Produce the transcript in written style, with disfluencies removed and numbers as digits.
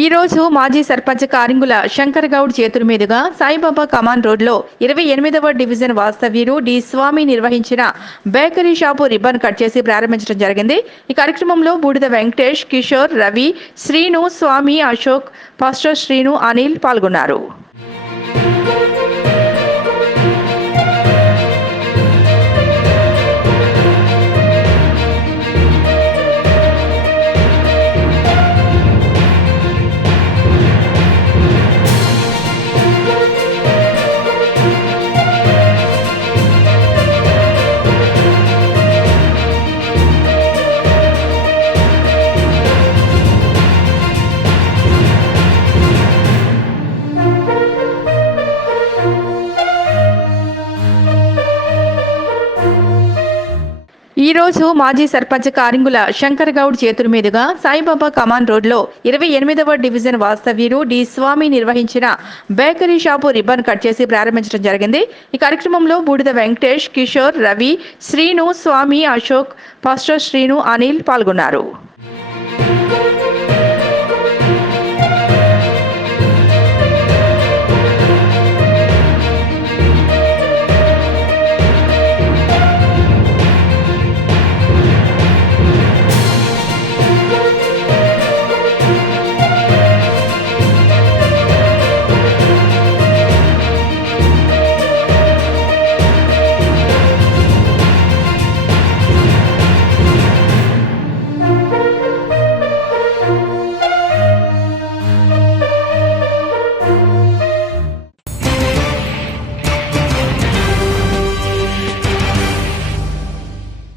ఈ రోజు మాజీ సర్పంచ్ కారింగుల శంకర్ గౌడ్ చేతుల మీదుగా సాయిబాబా కమాన్ రోడ్లో 28వ డివిజన్ వాస్తవ్యులు డి స్వామి నిర్వహించిన బేకరీ షాపు రిబ్బన్ కట్ చేసి ప్రారంభించడం జరిగింది. ఈ కార్యక్రమంలో బూడిద వెంకటేష్, కిషోర్, రవి, శ్రీను, స్వామి, అశోక్, పాస్టర్ శ్రీను, అనిల్ పాల్గొన్నారు. ఈ రోజు మాజీ సర్పంచ్ కారింగుల శంకర్ గౌడ్ చేతుల మీదుగా సాయిబాబా కమాన్ రోడ్లో 28వ డివిజన్ వాస్తవ్యులు డి స్వామి నిర్వహించిన బేకరీ షాపు రిబ్బన్ కట్ చేసి ప్రారంభించడం జరిగింది. ఈ కార్యక్రమంలో బూడిద వెంకటేష్, కిషోర్, రవి, శ్రీను, స్వామి, అశోక్, పాస్టర్ శ్రీను, అనిల్ పాల్గొన్నారు.